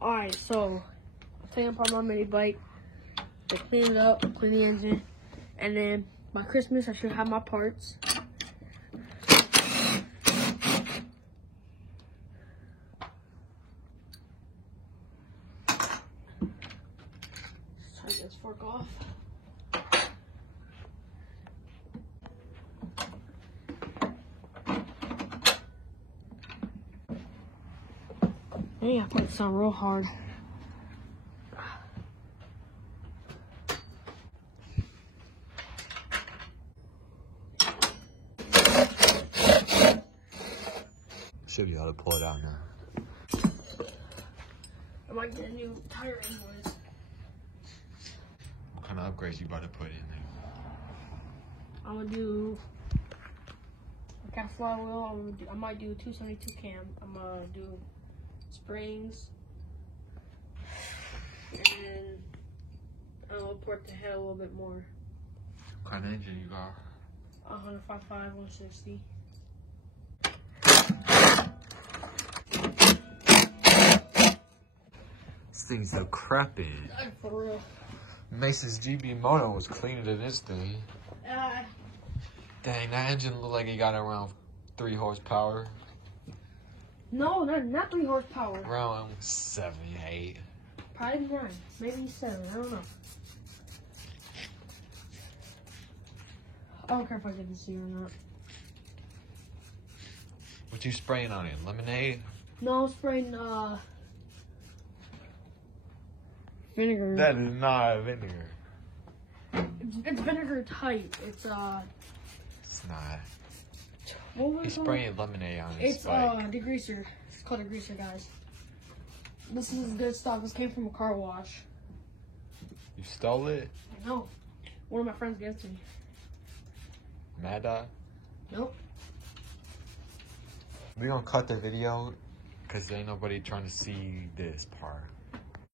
Alright, so I'm taking apart my mini bike to clean it up, clean the engine, and then by Christmas I should have my parts. Let's turn this fork off. Yeah, I put this on real hard. Show you how to pull it out now. I might get a new tire anyways. What kind of upgrades you about to put in there? I'm gonna do a cat flywheel. I might do a 272 cam. I'm gonna do springs, and I'm gonna port the head a little bit more. What kind of engine you got? 155, 160. This thing's so crappy. For real. Mason's GB motor was cleaner than this thing. Dang, that engine looked like it got around 3 horsepower. No, not 3 horsepower. Around 7, 8. Probably 9, maybe 7. I don't know. I don't care if I get the C or not. What you spraying on it? Lemonade? No, I'm spraying vinegar. That is not vinegar. It's vinegar type. It's It's not. what was He's it? spraying lemonade on his It's bike. degreaser. It's called degreaser, guys. This is good stuff. This came from a car wash. You stole it? No, one of my friends gave it to me. Mad Dog? Nope. We gonna cut the video because ain't nobody trying to see this part.